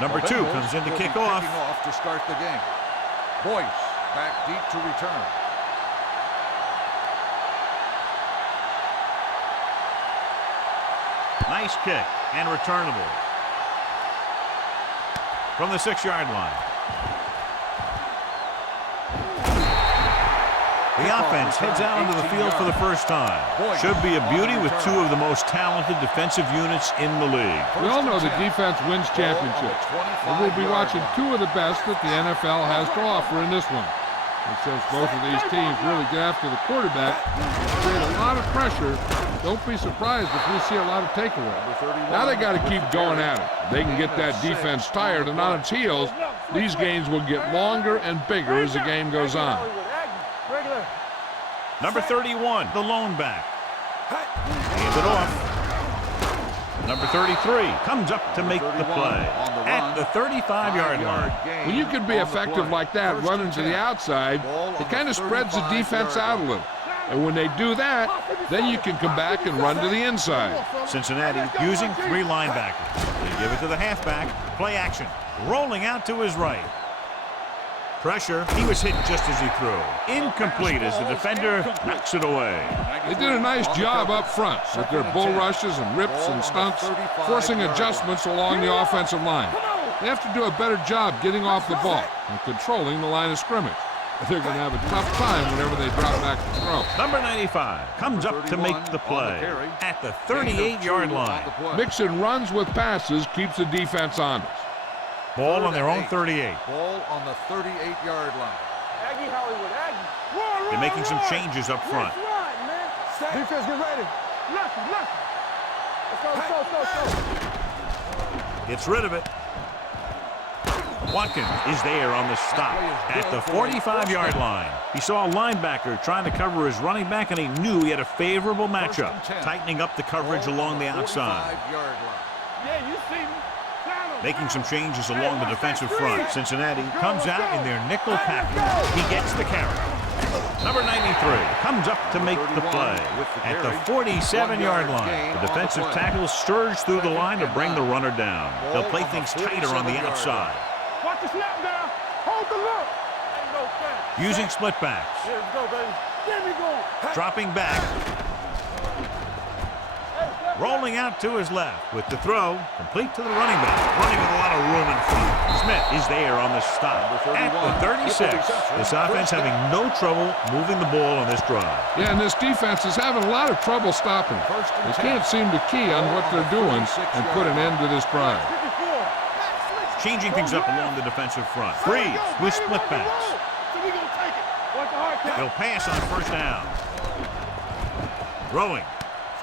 Number 2 comes in to kick off. To start the game. Boyce back deep to return. Nice kick and returnable. From the 6-yard line. The offense heads out onto the field for the first time. Should be a beauty with 2 of the most talented defensive units in the league. We all know the defense wins championships. And we'll be watching 2 of the best that the NFL has to offer in this one. And since both of these teams really get after the quarterback and create a lot of pressure, don't be surprised if we see a lot of takeaways. Now they got to keep going at it. They can get that defense tired and on its heels. These games will get longer and bigger as the game goes on. Number 31, the lone back. Hands it off. Number 33 comes up to make the play at the 35-yard line. When you can be effective like that, running to the outside, it kind of spreads the defense out a little. And when they do that, then you can come back and run to the inside. Cincinnati using 3 linebackers. They give it to the halfback. Play action. Rolling out to his right. Pressure. He was hit just as he threw. Incomplete as the defender knocks it away. They did a nice job up front with their bull rushes and rips and stunts, forcing adjustments along the offensive line. They have to do a better job getting off the ball and controlling the line of scrimmage. They're going to have a tough time whenever they drop back to throw. Number 95 comes up to make the play at the 38-yard line. Mixing runs with passes keeps the defense honest. Ball on their own 38. Ball on the 38-yard line. Aggie Hollywood, Aggie. They're making some changes up front. Defense, get ready. Let's go. Gets rid of it. Watkins is there on the stop at the 45-yard line. He saw a linebacker trying to cover his running back, and he knew he had a favorable matchup, tightening up the coverage along the outside. Yeah, you see me. Making some changes along the defensive front. Cincinnati comes out in their nickel package. He gets the carry. Number 93 comes up to make the play at the 47-yard line. The defensive tackle surged through the line to bring the runner down. They'll play things tighter on the outside. Watch the snap down. Hold the look. Using split backs. Here we go, baby. Get me going. Dropping back. Rolling out to his left with the throw, complete to the running back, running with a lot of room in front. Smith is there on the stop at the 36. This offense having no trouble moving the ball on this drive. Yeah, and this defense is having a lot of trouble stopping. They can't seem to key on what they're doing and put an end to this drive. Changing things up along the defensive front. Freeze with split backs. They'll pass on first down. Throwing.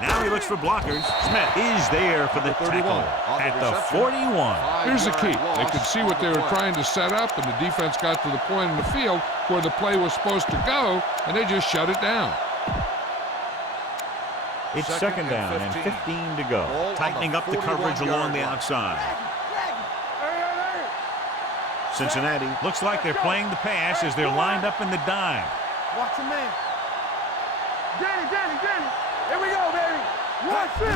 Now he looks for blockers. Smith is there for the tackle at the 41. Here's the key. They could see what they were trying to set up, and the defense got to the point in the field where the play was supposed to go, and they just shut it down. It's second down and 15 to go. Tightening up the coverage along the outside. Cincinnati looks like they're playing the pass as they're lined up in the dime. Watch him, man. Danny. Here we go, baby. Watch it.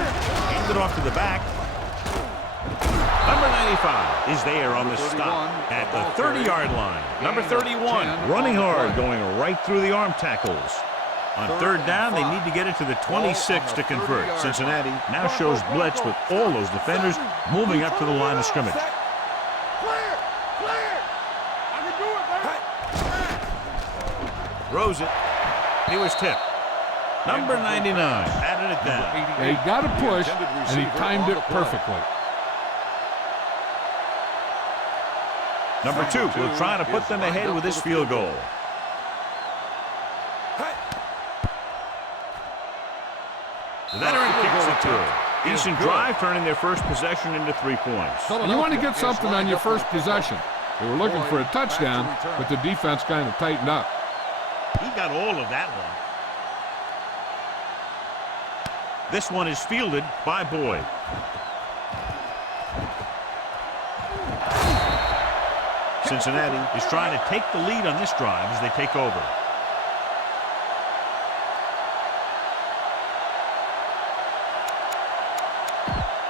Hand it off to the back. Number 95 is there on the stop at the 30-yard line. Number 31 running hard, going right through the arm tackles. On third down, they need to get it to the 26 to convert. Cincinnati now shows blitz with all those defenders moving up to the line of scrimmage. Clear. I can do it, baby. Throws it. It was tipped. Number 99 patted it down. He got a push, and he timed it perfectly. Number 2 will try to put them ahead with this field goal. The veteran kicks it through. Decent drive, turning their first possession into 3 points. And you want to get something on your first possession. They were looking for a touchdown, but the defense kind of tightened up. He got all of that one. This one is fielded by Boyd. Cincinnati is trying to take the lead on this drive as they take over.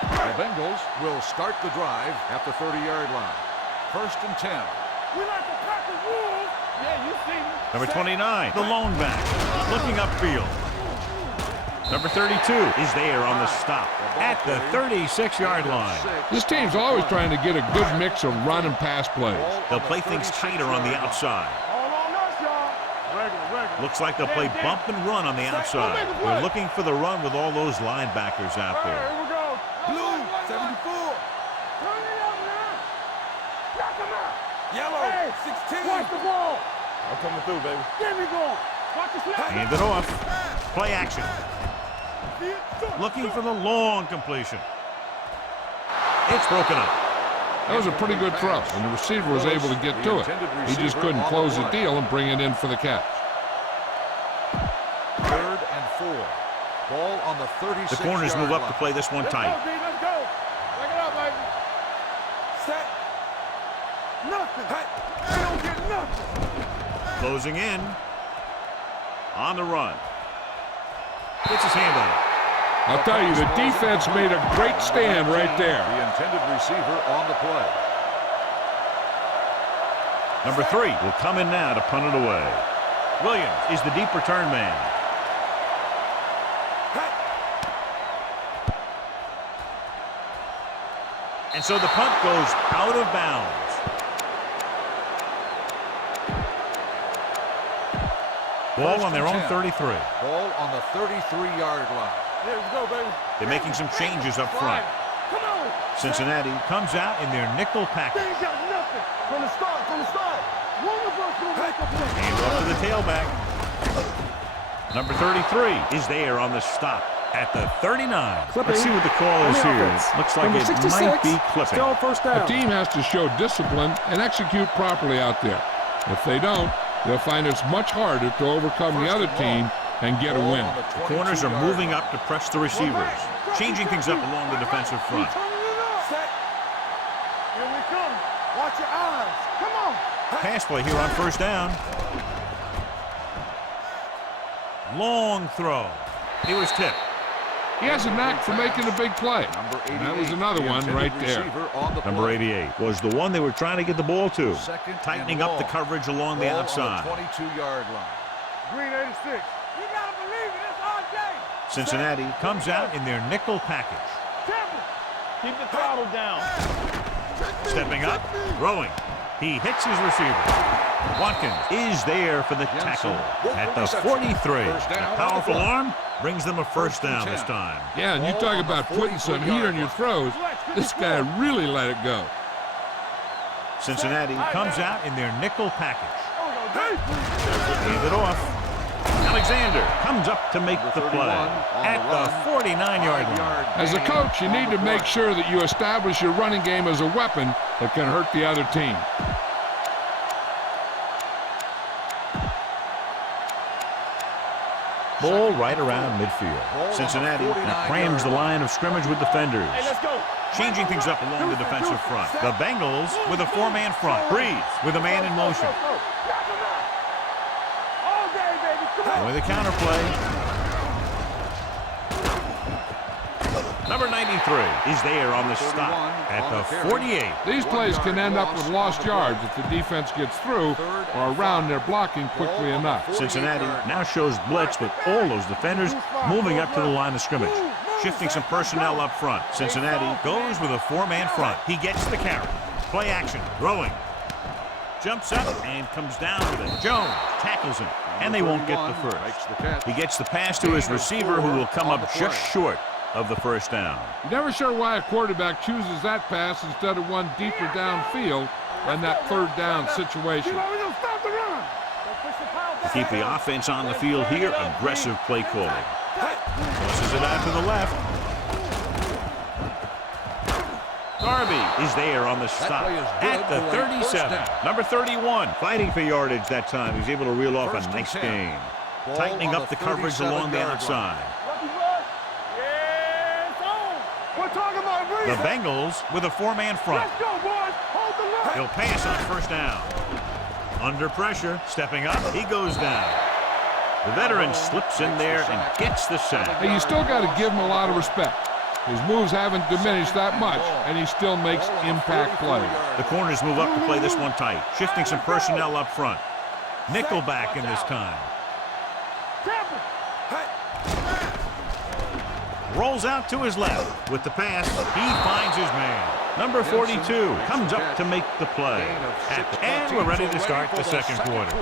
The Bengals will start the drive at the 30-yard line. 1st and 10. We like to pack the rules. Yeah, you see me. Number 29, the lone back, looking upfield. Number 32 is there on the stop at the 36-yard line. This team's always trying to get a good mix of run and pass plays. They'll play things tighter on the outside. All on us, y'all. Regular. Looks like they'll play bump and run on the outside. They're looking for the run with all those linebackers out there. Here we go. Blue, 74. Turn it up now. Knock him out. Yellow, Hey, 16. watch the ball. I'm coming through, baby. Get me going. Watch the snap. Hand it off. Play action. Looking for the long completion. It's broken up. That was a pretty good throw, and the receiver was able to get to it. He just couldn't close the deal and bring it in for the catch. 3rd and 4. Ball on the 36-yard line. The corners move up to play this one tight. Let's go, D. Let's go. Back it up, baby. Set. Nothing. They don't get nothing. Closing in. On the run. Gets his hand on it. I'll tell you, the defense made a great stand right there. The intended receiver on the play. Number 3 will come in now to punt it away. Williams is the deep return man. And so the punt goes out of bounds. Ball on their own 33. Ball on the 33-yard line. Here we go, baby. They're making some changes up front. Come on. Cincinnati comes out in their nickel They package. ain't got nothing. From the start. One of us will make a play. Hand off to the tailback. Number 33 is there on the stop at the 39. Let's see what the call is here. Looks like it might be clipping. Still first down. A team has to show discipline and execute properly out there. If they don't, they'll find it's much harder to overcome the other team and get a win. The corners are moving up to press the receivers, changing things up along the defensive front. Set. Here we come. Watch your eyes. Come on. Pass play here on first down. Long throw. He was tipped. He has a knack for making a big play. And that was another one right there. Number 88 was the one they were trying to get the ball to, tightening up the coverage along the outside. 22-yard line. Green 86. You gotta believe it. It's our day. Cincinnati comes out in their nickel package. Keep the throttle down. Stepping up, throwing. He hits his receiver. Watkins is there for the tackle at the 43. A powerful arm brings them a first down this time. Yeah, and you talk about putting some heat on your throws. This guy really let it go. Cincinnati comes out in their nickel package. Hand it off. Alexander comes up to make the play at the 49-yard line. As a coach, you need to make sure that you establish your running game as a weapon that can hurt the other team. Ball right around midfield. Cincinnati crams the line of scrimmage with defenders. Hey, let's go. Changing things up along the defensive front. The Bengals with a 4-man front. Breeze with a man in motion. All day, baby. Come on. With a counter play. Number 93 is there on the stop at the 48. These plays can end up with lost yards if the defense gets through or around their blocking quickly enough. Cincinnati now shows blitz with all those defenders moving up to the line of scrimmage, shifting some personnel up front. Cincinnati goes with a 4-man front. He gets the carry. Play action, throwing. Jumps up and comes down with it. Jones tackles him, and they won't get the first. He gets the pass to his receiver, who will come up just short of the first down. You're never sure why a quarterback chooses that pass instead of one deeper downfield than that third down situation. To keep the offense on the field here, aggressive play calling. Tosses it out to the left. Darby is there on the stop at the 37. Number 31, fighting for yardage that time. He's able to reel off a nice gain. Tightening up the coverage along the outside. The Bengals with a 4-man front. Let's go, boys. Hold the line. He'll pass on first down. Under pressure, stepping up, he goes down. The veteran slips in there and gets the sack. Hey, you still got to give him a lot of respect. His moves haven't diminished that much, and he still makes impact plays. The corners move up to play this one tight, shifting some personnel up front. Nickelback in this time. Rolls out to his left. With the pass, he finds his man. Number 42 comes up to make the play. And we're ready to start the second quarter.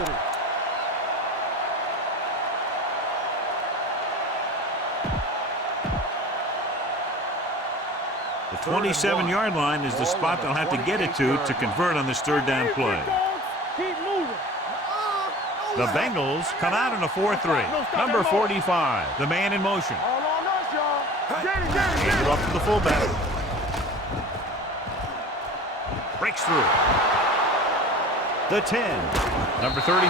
The 27-yard line is the spot they'll have to get it to convert on this third down play. The Bengals come out in a 4-3. Number 45, the man in motion. Handed off to the fullback. Breaks through. The 10. Number 33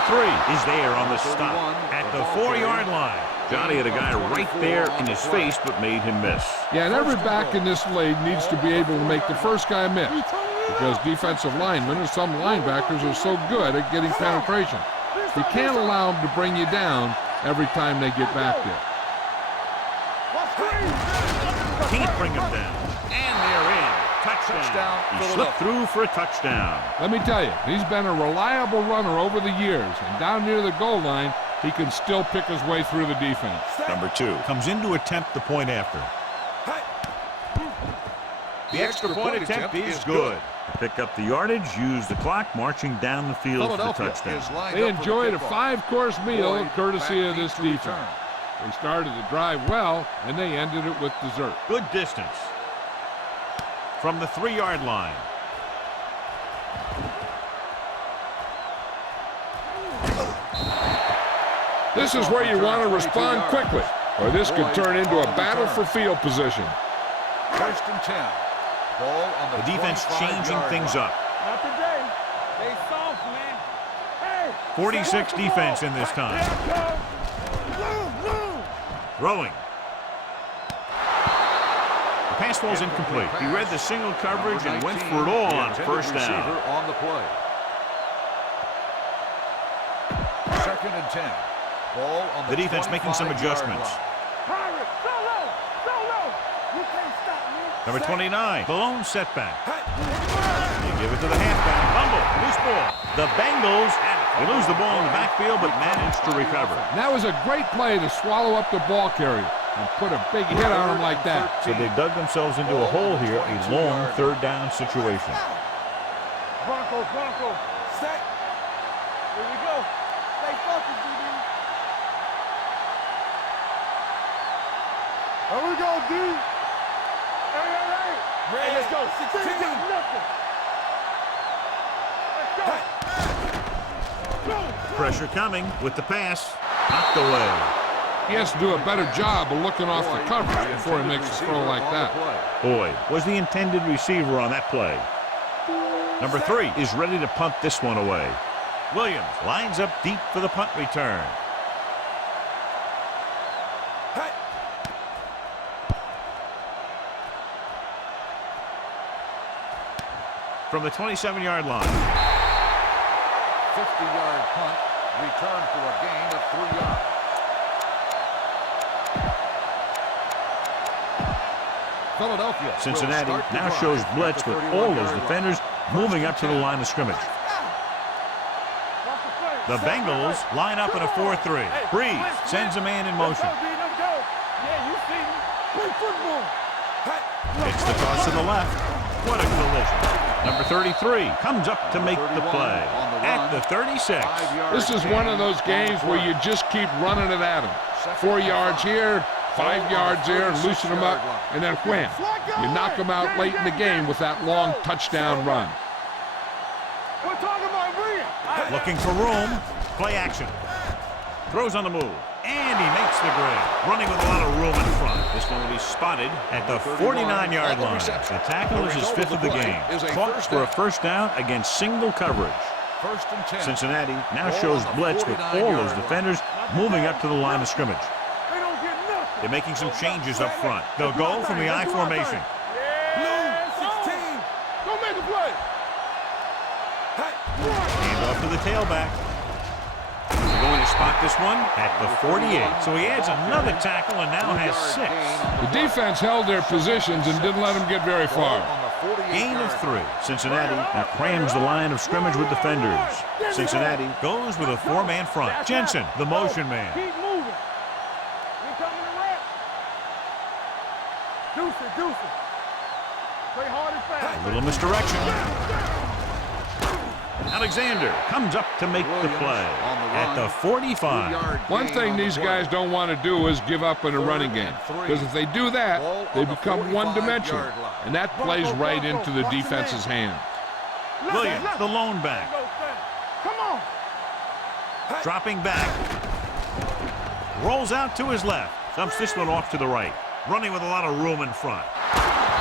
is there on the stop at the 4-yard line. Johnny had a guy right there in his face, but made him miss. Yeah, and every back in this league needs to be able to make the first guy miss, because defensive linemen and some linebackers are so good at getting penetration. You can't allow them to bring you down every time they get back there. Can't bring him down. And they're in. Touchdown. He slipped through for a touchdown. Let me tell you, he's been a reliable runner over the years, and down near the goal line, he can still pick his way through the defense. Number 2 comes in to attempt the point after. The extra point attempt is good. Pick up the yardage, use the clock, marching down the field for the touchdown. They enjoyed a 5-course meal courtesy of this defense. They started the drive well, and they ended it with dessert. Good distance. From the 3-yard line. This is where you want to respond quickly, or this could turn into a battle for field position. First and 10. Ball on the defense changing things up. Not today. They soft, man. Hey, 46 defense in this time. Throwing. The pass falls incomplete. He read the single coverage and went for it all on first down. On the play. Second and 10. Ball on The defense making some adjustments. Number 29, the lone setback. They give it to the halfback. Fumble, loose ball. The Bengals, they lose the ball in the backfield, but manage to recover. And that was a great play to swallow up the ball carrier and put a big hit on him like that. So they dug themselves into a hole here, a long third down situation. Bronco, set. Here we go. Stay focused, DB. Here we go, D. Hey, let's go. 16. Pressure coming with the pass. Knocked away. He has to do a better job of looking off the coverage before he makes a throw like that. Boyd was the intended receiver on that play. Number 3 is ready to punt this one away. Williams lines up deep for the punt return. From the 27-yard line. 50-yard punt, return for a gain of 3 yards. Philadelphia. Cincinnati now shows blitz with all those defenders moving up to the line of scrimmage. The Bengals line up in a 4-3. Breeze sends a man in motion. It's the toss to the left. What a collision. Number 33 comes up to make the play at the 36. This is one of those games where you just keep running it at him. 4 yards here, 5 yards there, loosen them up, and then wham. You knock them out late in the game with that long touchdown run. Looking for room. Play action. Throws on the move. And he makes the grab. Running with a lot of room in front. This one will be spotted at the 49-yard line. The tackle is his 5th of the game. Caught for a first down against single coverage. First and 10. Cincinnati now shows blitz with all those defenders moving up to the line of scrimmage. They're making some changes up front. They'll go from the I formation. Hand off to the tailback. Going to spot this one at the 48. So he adds another tackle and now has 6. The defense held their positions and didn't let them get very far. Gain of 3. Cincinnati now crams the line of scrimmage with defenders. Cincinnati goes with a 4-man front. Jensen, the motion man. Keep moving. Here coming the rep. Deuce it. Play hard and fast. A little misdirection. Alexander comes up to make the play at the 45. One thing these guys don't want to do is give up in a running game, because if they do that, they become one-dimensional, and that plays right into the defense's hands. Williams, the lone back. Come on. Dropping back. Rolls out to his left. Dumps this one off to the right. Running with a lot of room in front.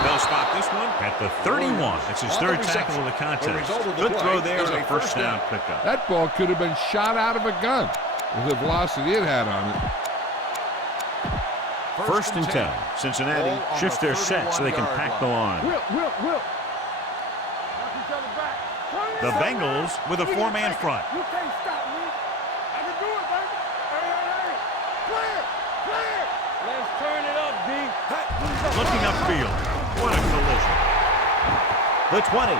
They'll spot this one at the 31. That's his 3rd tackle of the contest. Good throw there, a first down pickup. That ball could have been shot out of a gun with the velocity it had on it. First and 10. Cincinnati shifts their set so they can pack the line. Knock each other back. The Bengals with a 4-man front. You can't stop me. I can do it, baby. Hey. Play it. Let's turn it up, D. Looking upfield. What a collision. The 20.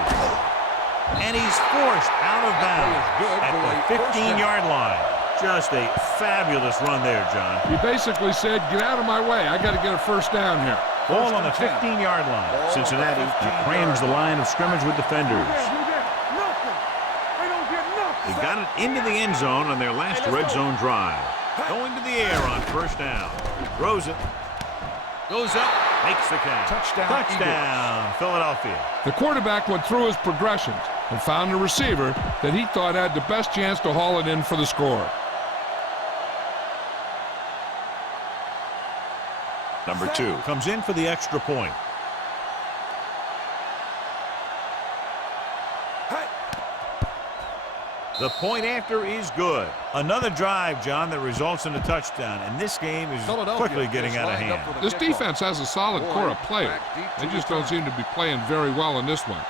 And he's forced out of bounds at the 15-yard line. Just a fabulous run there, John. He basically said, get out of my way. I got to get a first down here. Ball on the 15-yard line. Cincinnati crams the line of scrimmage with defenders. They got it into the end zone on their last red zone drive. Going to the air on first down. Throws it. Goes up. Makes the catch. Touchdown, Philadelphia. The quarterback went through his progressions and found a receiver that he thought had the best chance to haul it in for the score. Number 2 comes in for the extra point. The point after is good. Another drive, John, that results in a touchdown, and this game is quickly getting out of hand. This defense has a solid core of players. They just don't seem to be playing very well in this one.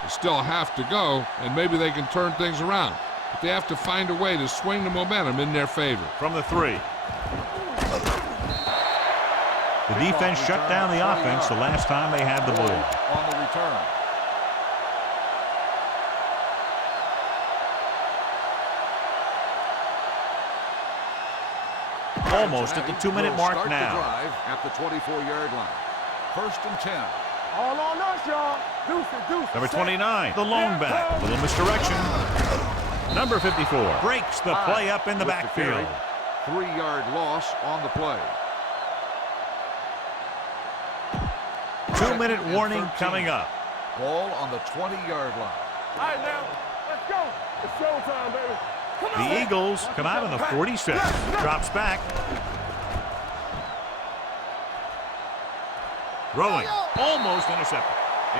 They still have to go, and maybe they can turn things around. But they have to find a way to swing the momentum in their favor. From the 3. The defense shut down the offense the last time they had the ball. On the return. Almost at the 2-minute mark now. At the 24-yard line. First and 10. All on us, y'all. Deuce. Number 29, the lone back. A little misdirection. Number 54 breaks the play up in the backfield. 3-yard loss on the play. 2-minute warning coming up. Ball on the 20-yard line. All right, now, let's go. It's showtime, baby. Come on. The Eagles come out on the 46. Drops back. Throwing. Almost intercepted.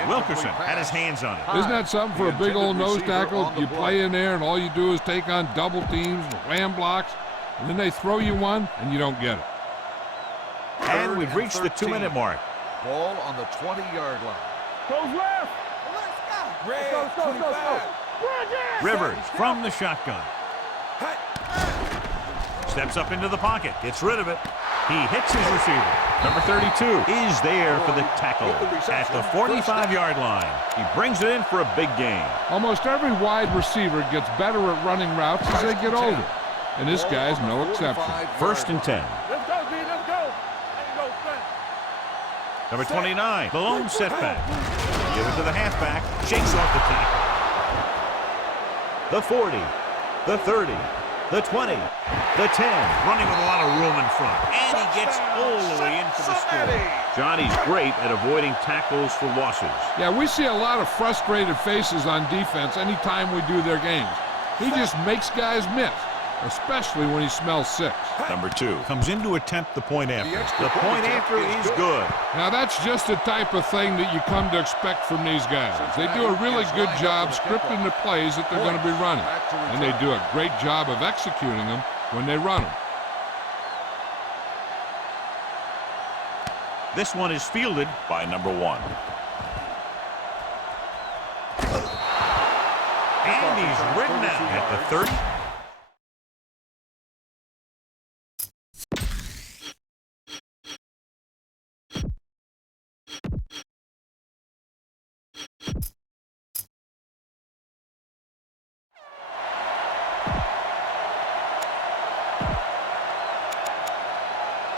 Wilkerson had his hands on it. Isn't that something for a big old nose tackle? You play in there and all you do is take on double teams and wham blocks, and then they throw you one and you don't get it. And we've reached the 2-minute mark. Ball on the 20-yard line. Goes left. Let's go. Rivers from the shotgun. Steps up into the pocket. Gets rid of it. He hits his receiver. Number 32 is there for the tackle at the 45-yard line. He brings it in for a big gain. Almost every wide receiver gets better at running routes as they get older, and this guy's no exception. First and 10. Let's go, D. Let's go. Number 29, the lone setback. Give it to the halfback. Shakes off the tackle. The 40, the 30, the 20, the 10. Running with a lot of room in front. And he gets all the way in for the score. Johnny's great at avoiding tackles for losses. Yeah, we see a lot of frustrated faces on defense anytime we do their games. He just makes guys miss, especially when he smells 6. Number 2 comes in to attempt the point after. The point after is good. Now that's just the type of thing that you come to expect from these guys. They do a really good job scripting the plays that they're going to be running, and they do a great job of executing them when they run them. This one is fielded by number 1. And he's ridden out at the 30.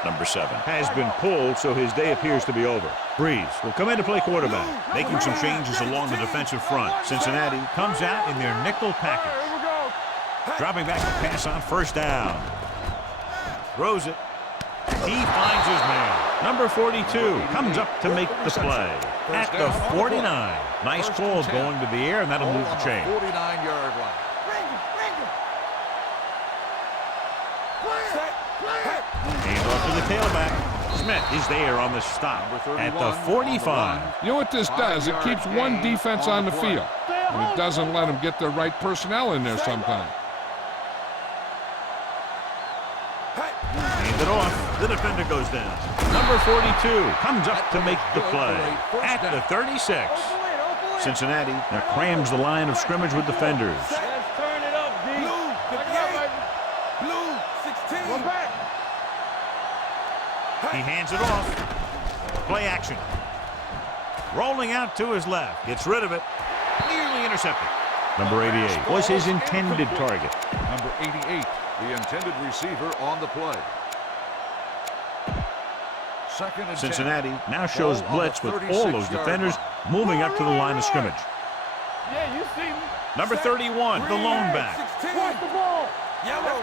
Number 7 has been pulled, so his day appears to be over. Breeze will come in to play quarterback, making some changes along the defensive front. Cincinnati comes out in their nickel package. Dropping back to pass on first down. Throws it. He finds his man. Number 42 comes up to make the play at the 49. Nice call going to the air, and that'll move the chain. 49-yard line. Hand off to the tailback. Smith is there on the stop at the 45. You know what this does? It keeps one defense on the field, and it doesn't let them get the right personnel in there sometimes. Hand it off. The defender goes down. Number 42 comes up to make the play at the 36. Cincinnati now crams the line of scrimmage with defenders. Let's turn it up, D. Blue, 16. Go back. He hands it off. Play action. Rolling out to his left. Gets rid of it. Nearly intercepted. Number 88 was his intended target. Number 88, the intended receiver on the play. Second and 10. Cincinnati now shows blitz with all those defenders moving up to the line of scrimmage. Yeah, you see me. Number 31, the lone back. 16. Watch the ball. Yellow.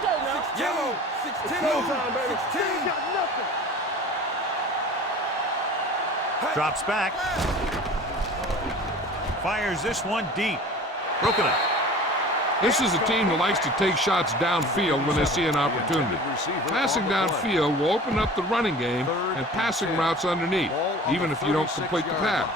16. Yellow. 16. Showtime, baby. 16. Got nothing. Drops back. Fires this one deep. Broken up. This is a team that likes to take shots downfield when they see an opportunity. Passing downfield will open up the running game and passing routes underneath, even if you don't complete the pass.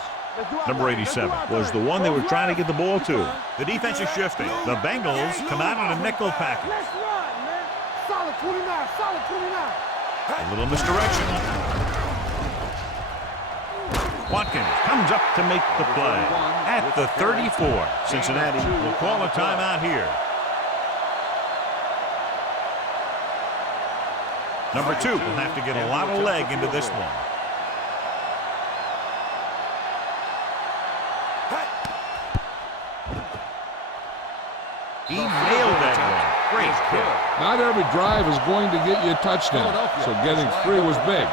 Number 87 was the one they were trying to get the ball to. The defense is shifting. The Bengals come out in a nickel package. Let's run, man. Solid 29. Solid 29. A little misdirection. Watkins comes up to make the play at the 34. Cincinnati will call a timeout here. Number 2 will have to get a lot of leg into this one. He nailed that one. Great kick. Not every drive is going to get you a touchdown, so getting 3 was big.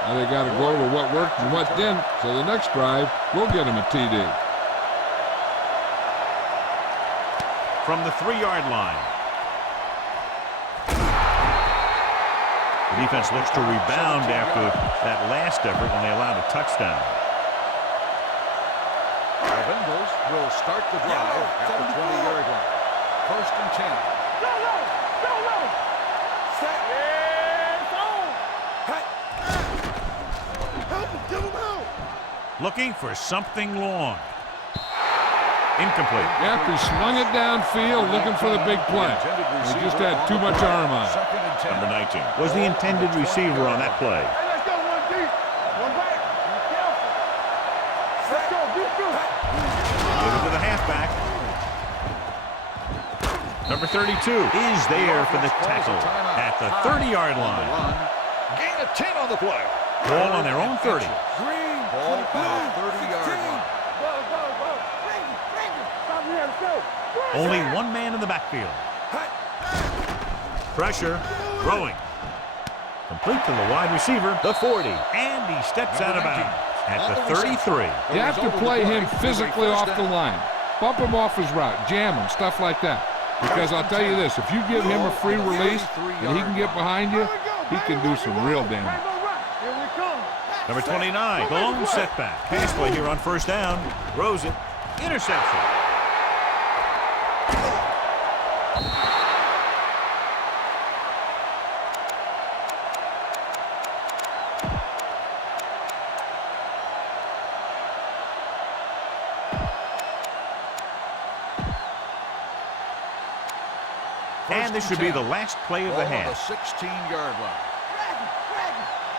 Now they got to go over what worked and what didn't, so the next drive will get them a TD. From the 3-yard line. The defense looks to rebound after that last effort when they allowed a touchdown. The Bengals will start the drive at the 20-yard line. First and 10. Go, go, go, go. Set. Yeah, it's on. Help him, give him out. Looking for something long. Incomplete. After he slung it downfield looking for the big play. He just had too much arm on it. Second and 10. Number 19 was the intended receiver on that play. Hey, let's go, one deep. One back. Be careful. Let's go, deep good. Give it to the halfback. Number 32 is there for the tackle at the 30-yard line. Gain of 10 on the play. Ball on their own 30. Green. Ball on the 30-yard line. Go, go, go. Bring it, bring it. Stop here, let's go. Only one man in the backfield. Pressure. Throwing. Complete to the wide receiver, the 40. And he steps out of bounds at the 33. You have to play him physically off the line. Bump him off his route, jam him, stuff like that. Because I'll tell you this, if you give him a free release and he can get behind you, he can do some real damage. Here we come. Number 29, long setback. Pass play here on first down. Throws it. Interception. And this should be the last play of the Ball on the half. 16-yard line.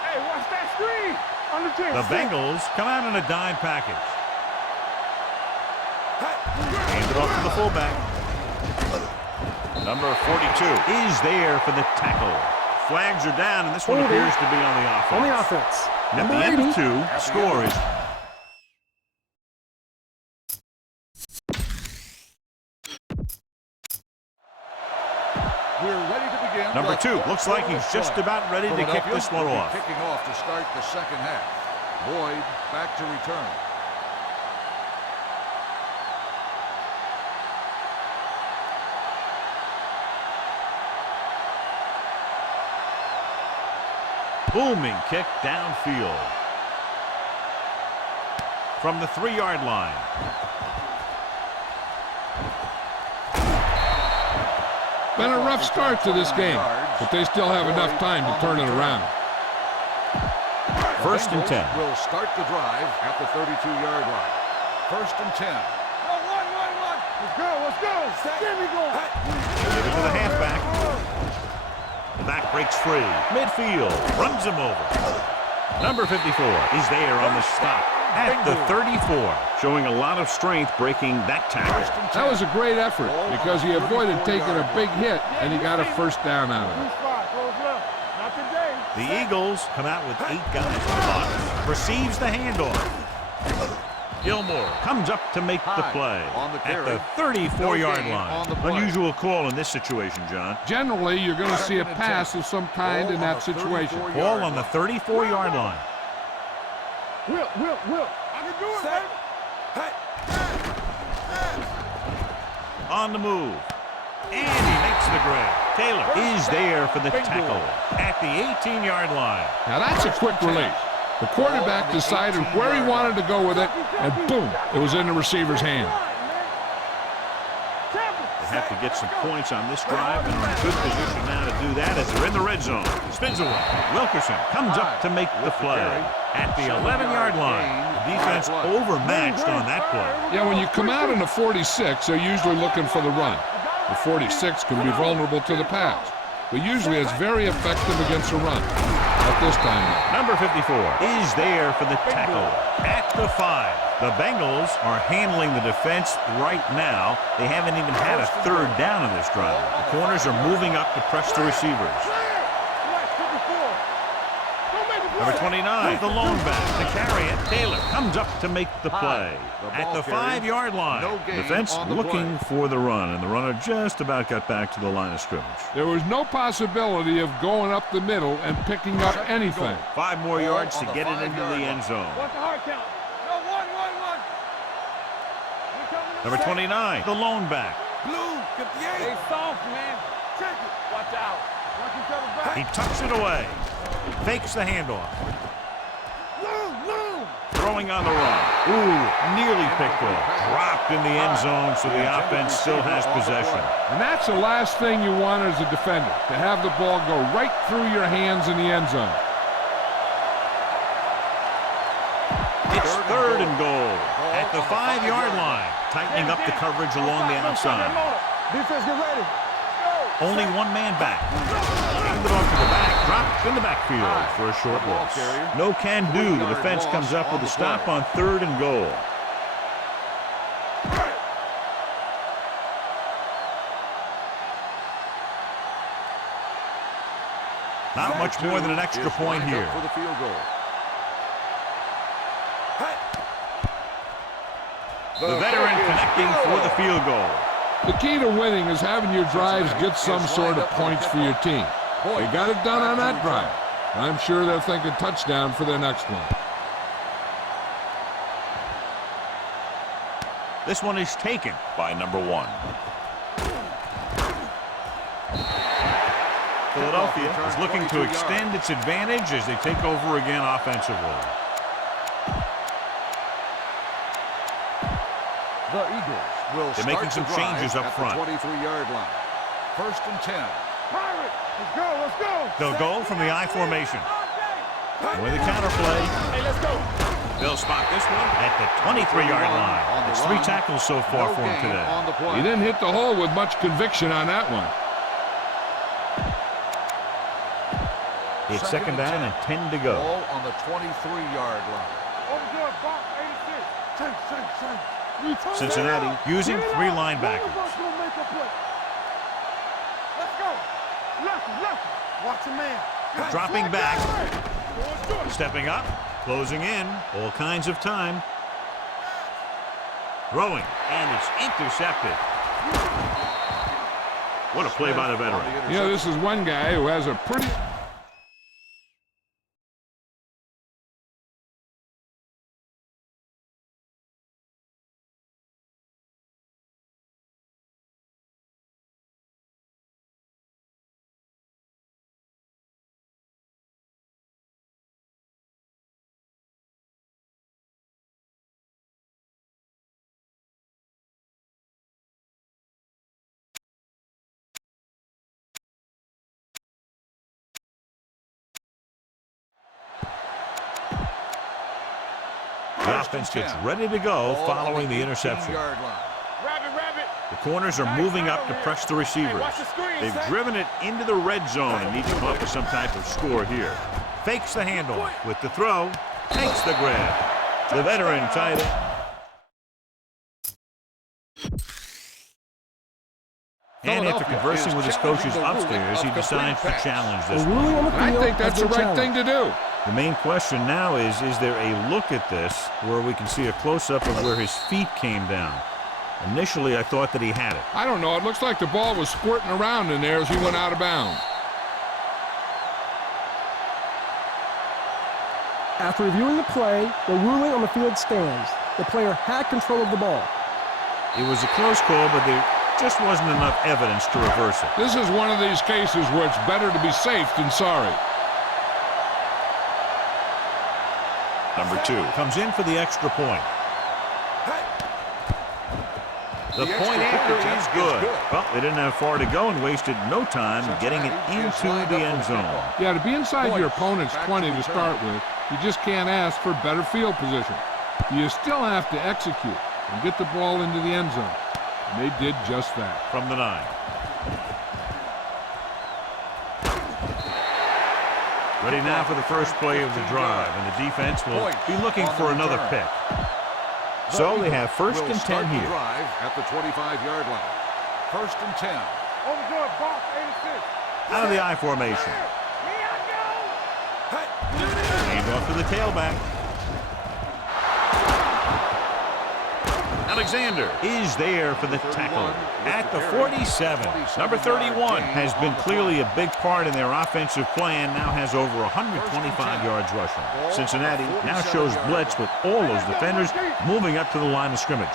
Hey, watch that screen. On the 10. The Bengals come out in a dime package. Hand it off to the fullback. Number 42 is there for the tackle. Flags are down, and this one appears to be on the offense. On the offense. At the end of 2, score is We're ready to begin. Number the 2 fourth looks like quarter he's of just play. about ready to kick Philadelphia this one will be off. kicking off to start the second half. Boyd back to return. Booming kick downfield. From the 3-yard line. Been a rough start to this game, but they still have enough time to turn it around. First and 10. Will start the drive at the 32-yard line. First and 10. No, one. Let's go. Get me going. Give it to the halfback. The back breaks free. Midfield. Runs him over. Number 54 is there on the stop at the 34. Showing a lot of strength breaking that tackle. That was a great effort because he avoided taking a big hit and he got a first down out of it. Close left. Not today. The Eagles come out with 8 guys in the box. Receives the handoff. Gilmore comes up to make the play at the 34-yard line. Unusual call in this situation, John. Generally, you're going to see a pass of some kind in that situation. Ball on the 34-yard line. Will. I can do it, baby. On the move. And he makes the grab. Taylor is there for the tackle at the 18-yard line. Now that's a quick release. The quarterback decided where he wanted to go with it, and boom, it was in the receiver's hand. They have to get some points on this drive and are in good position now to do that as they're in the red zone. Spins away. Wilkerson comes up to make the play at the 11-yard line. The defense overmatched on that play. Yeah, when you come out in the 46, they're usually looking for the run. The 46 can be vulnerable to the pass, but usually it's very effective against the run. Not this time, though. Number 54 is there for the tackle at the 5. The Bengals are handling the defense right now. They haven't even had a third down in this drive. The corners are moving up to press the receivers. Number 29, the lone back to carry it. Taylor comes up to make the play at the 5-yard line. Defense looking for the run, and the runner just about got back to the line of scrimmage. There was no possibility of going up the middle and picking up anything. 5 more yards to get it into the end zone. What's the hard count? No, one. Number 29, the lone back. Blue, 58. Stay soft, man. Check it. Watch out. Watch each other back. He tucks it away. Fakes the handoff. Blue. Throwing on the run. Ooh, nearly picked off. Dropped in the end zone, so the offense still has possession. And that's the last thing you want as a defender, to have the ball go right through your hands in the end zone. It's 3rd and goal at the 5-yard line. Tightening up the coverage along the outside. Defense, get ready. Only one man back. Hand it off to the back. Dropped in the backfield for a short loss. No can do. The defense comes up with a stop on 3rd and goal. Not much more than an extra point here. For the field goal. The veteran connecting for the field goal. The key to winning is having your drives get some sort of points for your team. They got it done on that drive. I'm sure they're thinking touchdown for their next one. This one is taken by number 1. Philadelphia is looking to extend its advantage as they take over again offensively. The Eagles will They're making some changes up front. 23-yard line. First and 10. Pirate. Let's go. They'll go from the I formation. With the counter play. Hey, let's go. They'll spot this one at the 23-yard line. It's 3 tackles so far for him today. On the play. He didn't hit the hole with much conviction on that one. It's 2nd down and 10 to go. Ball on the 23-yard line. Over there, box 86. Change. Cincinnati using 3 linebackers. Let's go. Left. Watch a man. Dropping back. Stepping up. Closing in. All kinds of time. Throwing. And it's intercepted. What a play by the veteran. You know, this is one guy who has a pretty... The offense gets ready to go following the interception. The corners are moving up to press the receivers. They've driven it into the red zone and need to come up with some type of score here. Fakes the handoff with the throw, takes the grab. The veteran tight end. And after conversing with his coaches upstairs, he decides to challenge this one. I think that's the right thing to do. The main question now is there a look at this where we can see a close-up of where his feet came down? Initially, I thought that he had it. I don't know. It looks like the ball was squirting around in there as he went out of bounds. After reviewing the play, the ruling on the field stands. The player had control of the ball. It was a close call, but there just wasn't enough evidence to reverse it. This is one of these cases where it's better to be safe than sorry. Number 2 comes in for the extra point. The point after is good. Well, they didn't have far to go and wasted no time getting it into the end zone. Yeah, to be inside your opponent's 20 to start with, you just can't ask for better field position. You still have to execute and get the ball into the end zone. And they did just that. From the 9. Ready now for the first play of the drive, and the defense will be looking for another pick. So they have first and 10 here. Drive at the 25-yard line. First and 10. Over to it, box 86. Out of the I formation. Hand off to the tailback. Alexander is there for the tackle at the 47. Number 31 has been clearly a big part in their offensive plan, now has over 125 yards rushing. Cincinnati now shows blitz with all those defenders moving up to the line of scrimmage.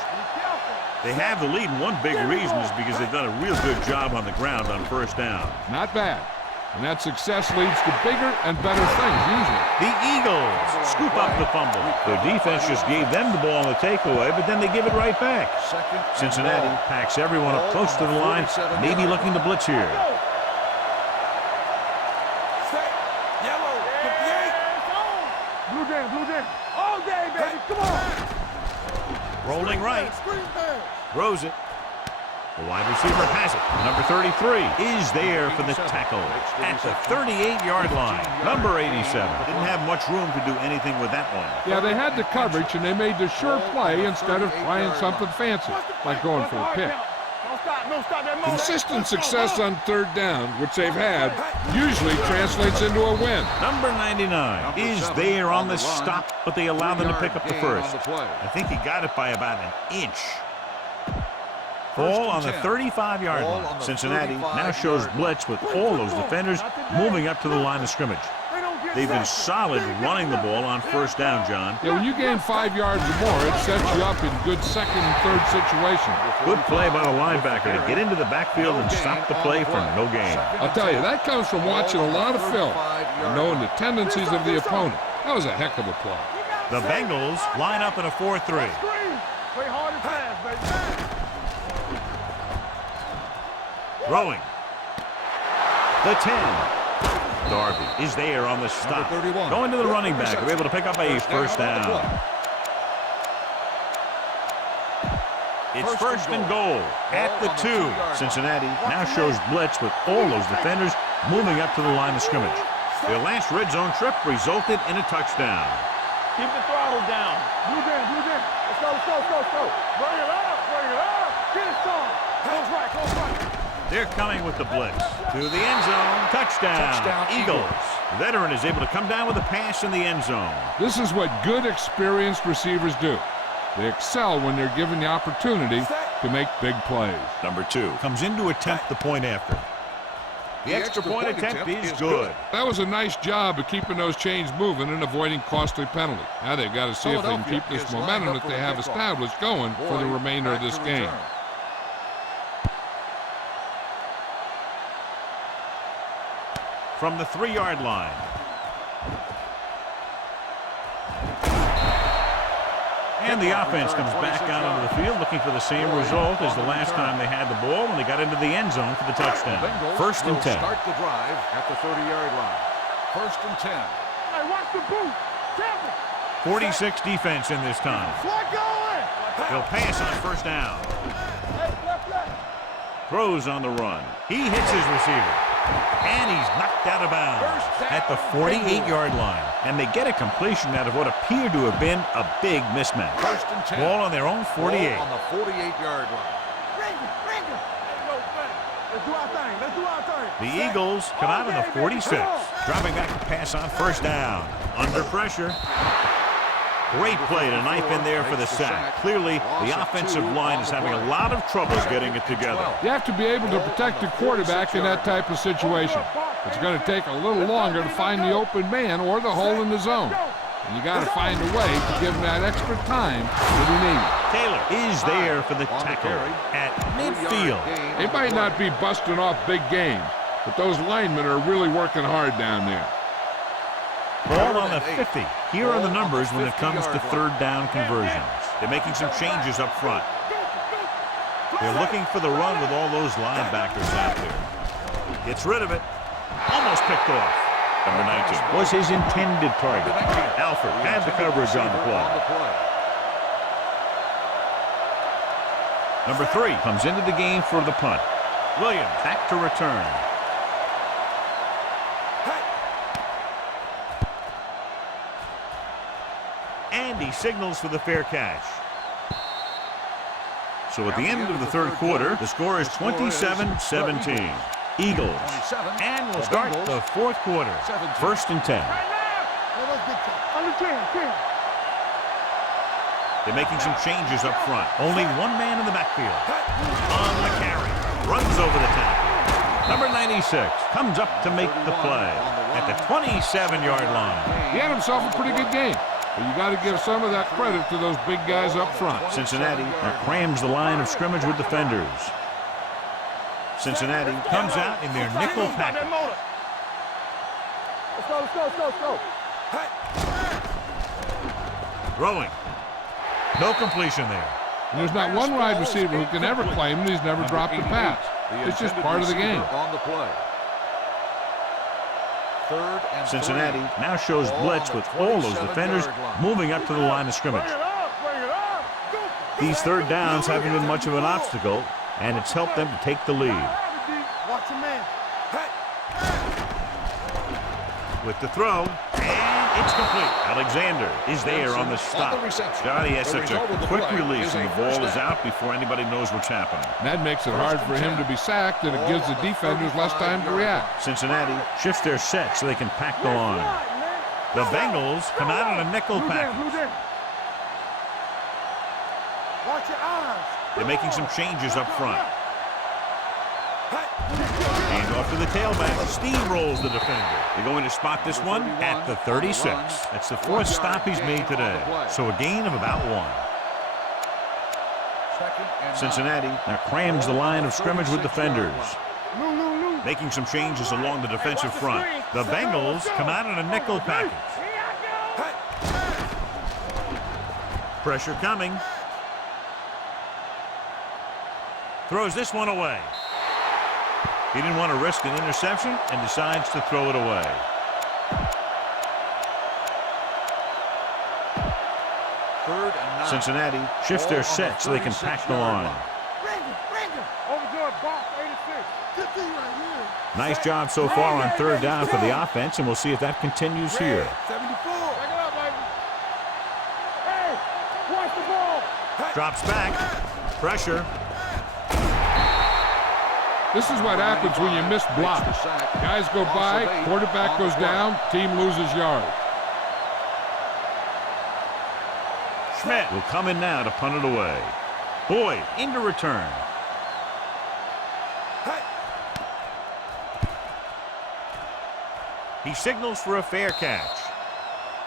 They have the lead, and one big reason is because they've done a real good job on the ground on first down. Not bad. And that success leads to bigger and better things, usually. The Eagles scoop up the fumble. Their defense just gave them the ball on the takeaway, but then they give it right back. Cincinnati packs everyone up close to the line, maybe looking to blitz here. Blue game. All day, baby. Come on. Rolling right. Throws it. The wide receiver has it. Number 33 is there for the tackle at the 38-yard line. Number 87 didn't have much room to do anything with that one. Yeah, they had the coverage, and they made the sure play instead of trying something fancy, like going for a pick. Consistent success on third down, which they've had, usually translates into a win. Number 99 is there on the stop, but they allow them to pick up the first. I think he got it by about an inch. Ball on the 35-yard line. Cincinnati now shows blitz with all those defenders moving up to the line of scrimmage. They've been solid running the ball on first down, John. Yeah, when you gain 5 yards or more, it sets you up in good second and third situations. Good play by the linebacker to get into the backfield and stop the play for no gain. I'll tell you, that comes from watching a lot of film and knowing the tendencies of the opponent. That was a heck of a play. The Bengals line up in a 4-3. Play hard and fast, baby. Throwing. The 10. Darby is there on the stop. Going to the running back. They're able to pick up a first down. It's first and goal at the 2. Cincinnati now shows blitz with all those defenders moving up to the line of scrimmage. Their last red zone trip resulted in a touchdown. Keep the throttle down. Blue game. Let's go. Bring it up. Get it started. Close right. They're coming with the blitz. To the end zone. Touchdown, Eagles. The veteran is able to come down with a pass in the end zone. This is what good, experienced receivers do. They excel when they're given the opportunity to to make big plays. Number 2 comes in to attempt the point after. The extra point attempt is good. That was a nice job of keeping those chains moving and avoiding costly penalty. Now they've got to see if they can keep this momentum that they have established going for the remainder of this game. From the 3-yard line. And the offense comes back out onto the field looking for the same result as the last time they had the ball when they got into the end zone for the touchdown. First and 10. Start the drive at the 30-yard line. First and 10. Hey, watch the boot. 46 defense in this time. Flag going. He'll pass on first down. Throws on the run. He hits his receiver. And he's knocked out of bounds at the 48-yard line. And they get a completion out of what appeared to have been a big mismatch. First and 10. Ball on their own 48. Ball on the 48-yard line. Let's do our thing. Let's do our thing. The Eagles come out of the 46. Dropping back to pass on first down. Under pressure. Great play to knife in there for the sack. Clearly, the offensive line is having a lot of troubles getting it together. You have to be able to protect the quarterback in that type of situation. It's going to take a little longer to find the open man or the hole in the zone. And you got to find a way to give him that extra time that he needs. Taylor is there for the tackle at midfield. They might not be busting off big games, but those linemen are really working hard down there. Ball on the 50. Here are the numbers when it comes to third down conversions. They're making some changes up front. They're looking for the run with all those linebackers out there. Gets rid of it. Almost picked off. Number 19 was his intended target. Alford had the coverage on the play. Number 3 comes into the game for the punt. Williams back to return. And he signals for the fair catch. So at the end of the third quarter, the score is 27-17. Eagles. And we'll start the fourth quarter. First and 10. They're making some changes up front. Only one man in the backfield. On the carry. Runs over the tackle. Number 96 comes up to make the play at the 27-yard line. He had himself a pretty good game. But you got to give some of that credit to those big guys up front. Cincinnati crams the line of scrimmage with defenders. Cincinnati comes out in their nickel package. Let's go. Throwing. No completion there. And there's not one wide receiver who can ever claim that he's never dropped a pass. It's just part of the game. On the play. Third and Cincinnati now shows blitz with all those defenders moving up to the line of scrimmage. These third downs haven't been much of an obstacle, and it's helped them to take the lead. Watch your man. With the throw, and it's complete. Alexander is there on the stop. God, he has such a quick release, and the ball is out before anybody knows what's happening. And that makes it hard for him to be sacked, and it gives the defenders less time to react. Cincinnati shifts their set so they can pack the line. The Bengals come out in a nickel package. Watch your eyes. They're making some changes up front. Hand off to the tailback. Steamrolls the defender. They're going to spot this one at the 36. That's the fourth stop he's made today. So a gain of about 1. Cincinnati now crams the line of scrimmage with defenders. Making some changes along the defensive front. The Bengals come out in a nickel package. Pressure coming. Throws this one away. He didn't want to risk an interception and decides to throw it away. Third and 9. Cincinnati shifts their set so they can pack the line. Nice job so far on third down for the offense, and we'll see if that continues here. 74. Drops back. Pressure. This is what happens when you miss blocks. Guys go by, quarterback goes down, team loses yards. Schmidt will come in now to punt it away. Boyd into return. He signals for a fair catch.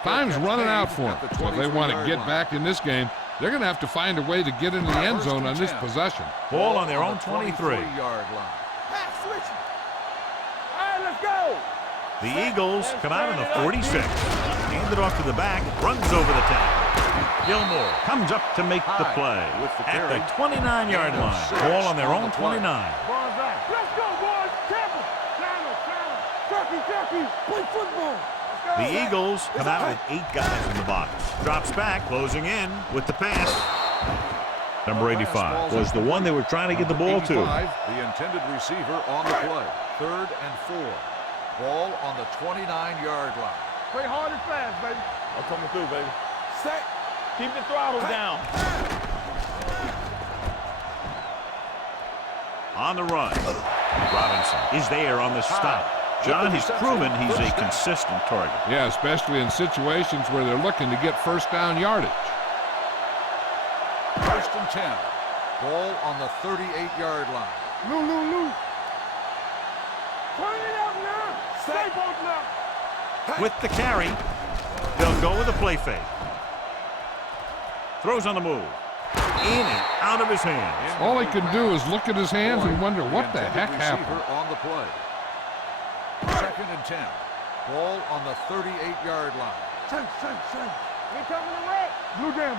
Time's running out for them. So if they want to get back in this game, they're going to have to find a way to get into the end zone on this possession. Ball on their own 23. 23-yard line. Half switch. All right, let's go. The Eagles come out on the 46. Hand it off to the back, runs over the tackle. Gilmore comes up to make the play at the 29-yard line. Ball on their own 29. Ball's back. Let's go, boys. Channel. Turkey. Play football. The Eagles come out with 8 guys in the box. Drops back, closing in with the pass. Number 85 was the one they were trying to get the ball to. The intended receiver on the play. 3rd and 4. Ball on the 29-yard line. Play hard and fast, baby. I'm coming through, baby. Set. Keep the throttle down. On the run. Robinson is there on the stop. John, he's proven he's a consistent target. Yeah, especially in situations where they're looking to get first down yardage. 1st and 10. Ball on the 38-yard line. Lou. Turn it up now. Stay both now. With the carry, they'll go with a play fake. Throws on the move. In and out of his hands. All he can do is look at his hands and wonder what the heck happened. On the play. 2nd and 10. Ball on the 38-yard line. Change. Here coming the red. Blue jam.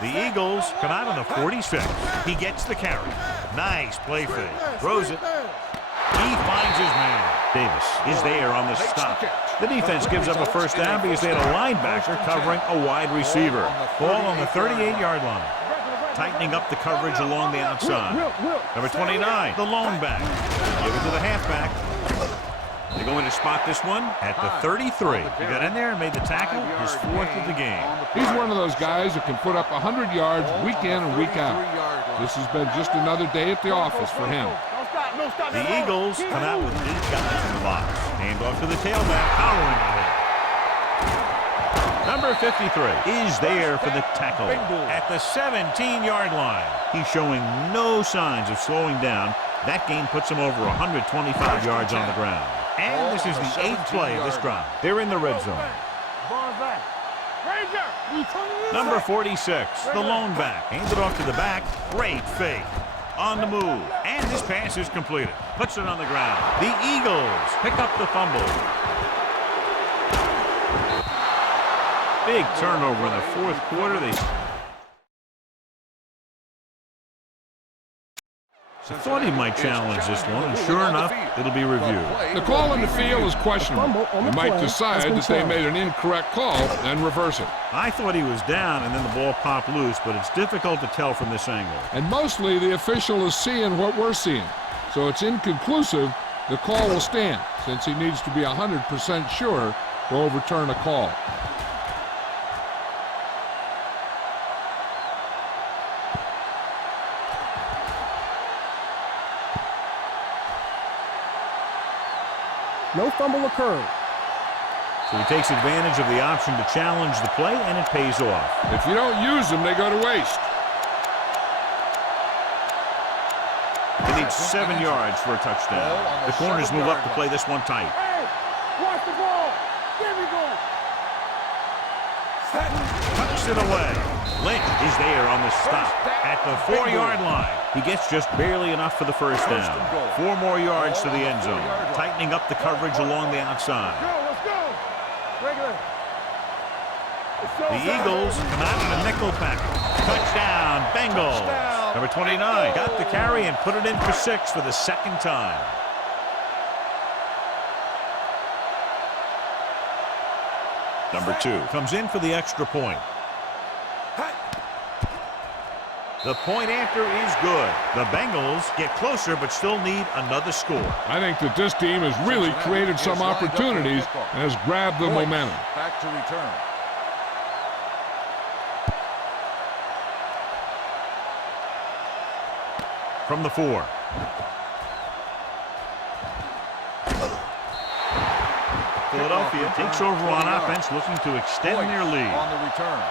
The Eagles come out on the 46. He gets the carry. Nice play fake. Throws it. He finds his man. Davis is there on the stop. The defense gives up a first down because they had a linebacker covering a wide receiver. Ball on the 38-yard line. Tightening up the coverage along the outside. Number 29, the lone back. Give it to the halfback. They're going to spot this one at the 33. He got in there and made the tackle, his 4th of the game. He's one of those guys who can put up 100 yards week in and week out. This has been just another day at the office for him. The Eagles come out with 8 guys in the box. Hand off to the tailback, powering ahead. Number 53 is there for the tackle at the 17-yard line. He's showing no signs of slowing down. That gain puts him over 125 yards on the ground. And this is the 8th play of this drive. They're in the red zone. Number 46, the lone back. Hands it off to the back. Great fake. On the move. And this pass is completed. Puts it on the ground. The Eagles pick up the fumble. Big turnover in the 4th quarter. They thought he might challenge this one, and sure enough, it'll be reviewed. The call on the field is questionable. They might decide that they made an incorrect call and reverse it. I thought he was down, and then the ball popped loose, but it's difficult to tell from this angle. And mostly the official is seeing what we're seeing. So it's inconclusive. The call will stand, since he needs to be 100% sure to overturn a call. No fumble occurred. So he takes advantage of the option to challenge the play, and it pays off. If you don't use them, they go to waste. They need 7 yards for a touchdown. The corners move up to play this one tight. Hey, watch the ball. Give me ball. Tucks it away. Lynch is there on the stop at the 4-yard line. He gets just barely enough for the first down. 4 more yards to the end zone, tightening up the coverage along the outside. Let's go. Regular. The Eagles come out in a nickel package. Touchdown, Bengals. Number 29 got the carry and put it in for 6 for the 2nd time. Number 2 comes in for the extra point. The point after is good. The Bengals get closer but still need another score. I think that this team has really created some opportunities and has grabbed the momentum. Back to return. From the 4. Philadelphia takes over on offense, looking to extend their lead. On the return.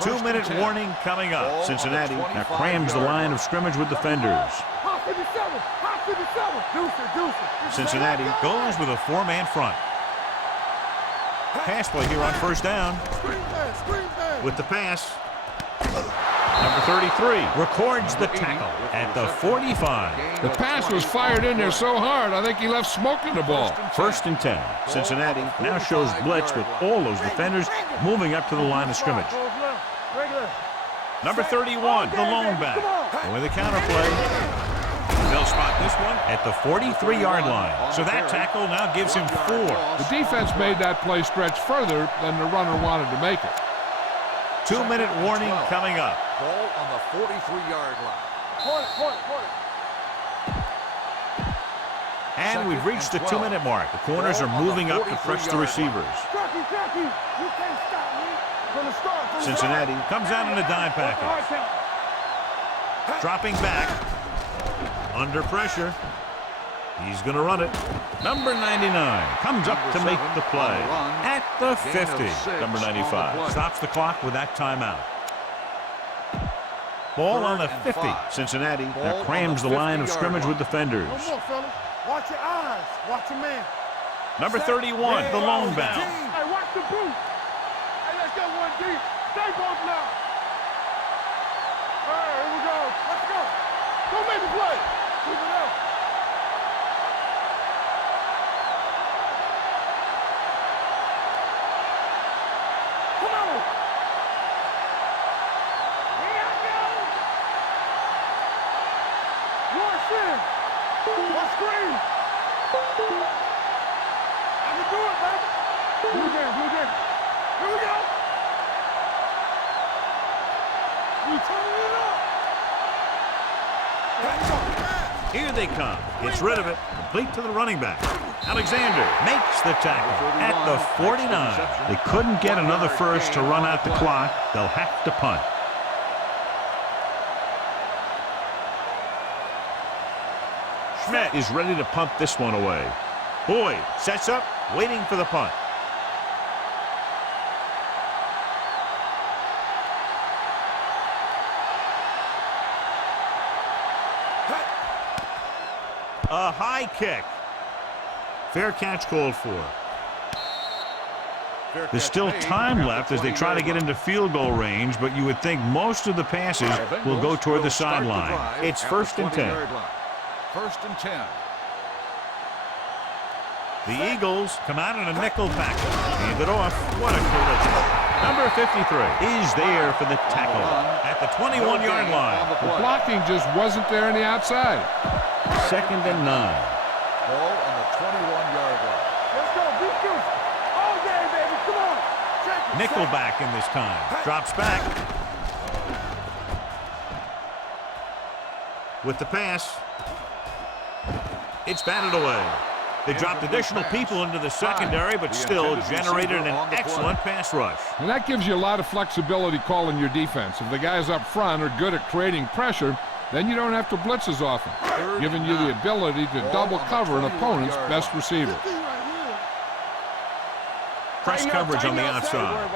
2-minute warning coming up. Ball on the Cincinnati now 25 crams the yard line line. of scrimmage with defenders. Hot 57, hot 57. Deuce it. Cincinnati goes with a 4-man front. Pass play here on first down. Screen pass. With the pass. Number 33 records the tackle at the 45. The pass was fired in there so hard, I think he left smoke in the ball. First and 10. Cincinnati now shows blitz with all those defenders moving up to the line of scrimmage. Number 31, the lone back. With the counter play. They'll spot this one at the 43-yard line. So that tackle now gives him 4. The defense made that play stretch further than the runner wanted to make it. 2-minute warning coming up. Ball on the 43-yard line. Point. And we've reached the 2-minute mark. The corners are moving up to press the receivers. Chucky, you can't stop me. From the start. Cincinnati comes out in a dime package. Dropping back. Under pressure. He's going to run it. Number 99 comes up to make the play. At the 50. Number 95 stops the clock with that timeout. Ball on the 50. Cincinnati now crams the line of scrimmage with defenders. No more, fellas. Watch your eyes. Watch your man. Number 31, the lone bound. Hey, watch the boot. Hey, let's go 1 deep. Stay both now. All right, here we go. Let's go. Go make the play. Keep it up. Come on. Here I go. Rush in. One screen. I can do it, baby. Blue game. Here we go. We turning it up. Here they come. Gets rid of it. Complete to the running back. Alexander makes the tackle at the 49. They couldn't get another first to run out the clock. They'll have to punt. Schmidt is ready to punt this one away. Boyd sets up, waiting for the punt. A high kick. Fair catch called for. There's still time left as they try to get into field goal range, but you would think most of the passes will go toward the sideline. It's first and 10. First and 10. The Eagles come out in a nickel package. Hand it off. What a collision. Number 53 is there for the tackle at the 21-yard line. The blocking just wasn't there on the outside. Second and 9. Ball on the 21-yard line. Let's go. Beat all day, baby. Come on. Check it. Nickelback in this time. Drops back. With the pass. It's batted away. They dropped additional people into the secondary, but still generated an excellent pass rush. And that gives you a lot of flexibility calling your defense. If the guys up front are good at creating pressure, then you don't have to blitz as often, giving you the ability to double cover an opponent's best receiver. Press coverage on the outside.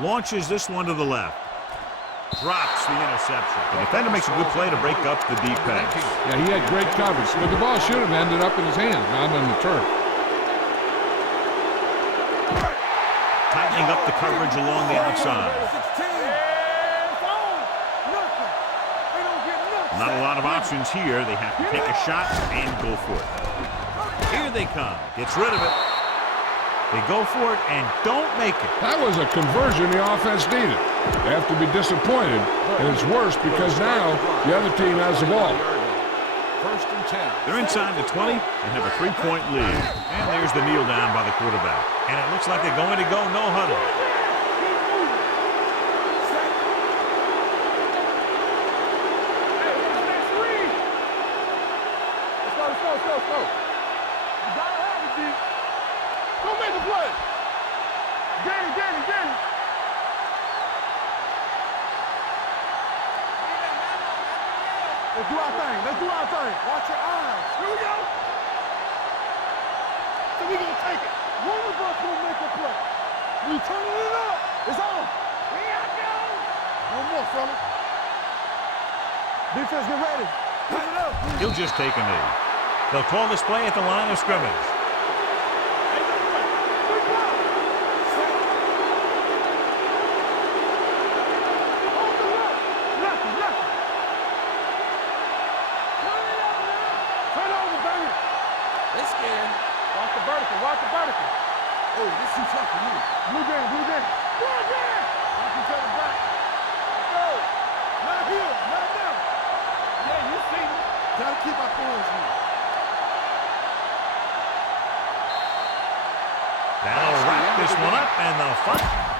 Launches this one to the left. Drops the interception. The defender makes a good play to break up the deep pass. Yeah, he had great coverage, but the ball should have ended up in his hands, not on the turf. Tightening up the coverage along the outside. Not a lot of options here. They have to take a shot and go for it. Here they come. Gets rid of it. They go for it and don't make it. That was a conversion the offense needed. They have to be disappointed, and it's worse because now the other team has the ball. First and 10. They're inside the 20 and have a 3-point lead. And there's the kneel down by the quarterback. And it looks like they're going to go no huddle. Let's do our thing. Watch your eyes. Here we go. So we're going to take it. One of us will make a play. We turning it up. It's on. Here I go. No more, fellas. Defense, get ready. Keep it up. He'll just take a knee. They'll call this play at the line of scrimmage. Watch the vertical. Oh, this is too tough for you. Blue game, blue game. Blue game! Watch each other back. Let's go. Not here, not now. Yeah, you see me. Gotta keep our points here. That'll wrap this one up, and the fun.